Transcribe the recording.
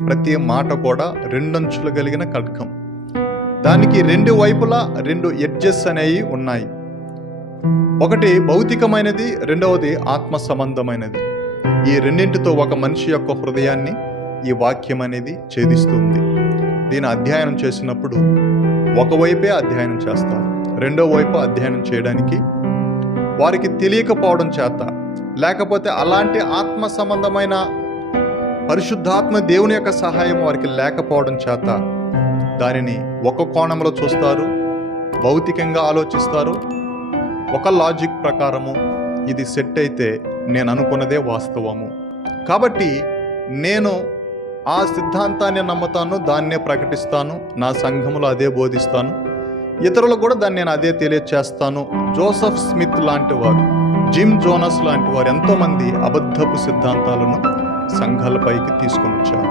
ప్రతి మాట కూడా రెండంచులు కలిగిన ఖడ్గం. దానికి రెండు వైపులా రెండు ఎడ్జెస్ అనేవి ఉన్నాయి. ఒకటి భౌతికమైనది, రెండవది ఆత్మ సంబంధమైనది. ఈ రెండింటితో ఒక మనిషి యొక్క హృదయాన్ని ఈ వాక్యం అనేది ఛేదిస్తుంది. దీని అధ్యయనం చేసినప్పుడు ఒకవైపే అధ్యయనం చేస్తారు, రెండో వైపు అధ్యయనం చేయడానికి వారికి తెలియకపోవడం చేత, లేకపోతే అలాంటి ఆత్మ సంబంధమైన పరిశుద్ధాత్మ దేవుని యొక్క సహాయం వారికి లేకపోవడం చేత దానిని ఒక కోణంలో చూస్తారు, భౌతికంగా ఆలోచిస్తారు. ఒక లాజిక్ ప్రకారము ఇది సెట్ అయితే నేను అనుకున్నదే వాస్తవము, కాబట్టి నేను ఆ సిద్ధాంతాన్ని నమ్ముతాను, దాన్నే ప్రకటిస్తాను, నా సంఘములో అదే బోధిస్తాను, ఇతరులకు కూడా దాన్ని నేను అదే తెలియచేస్తాను. జోసెఫ్ స్మిత్ లాంటి వారు, జిమ్ జోనస్ లాంటి వారు ఎంతోమంది అబద్ధపు సిద్ధాంతాలను సంఘాలపైకి తీసుకొని వచ్చారు.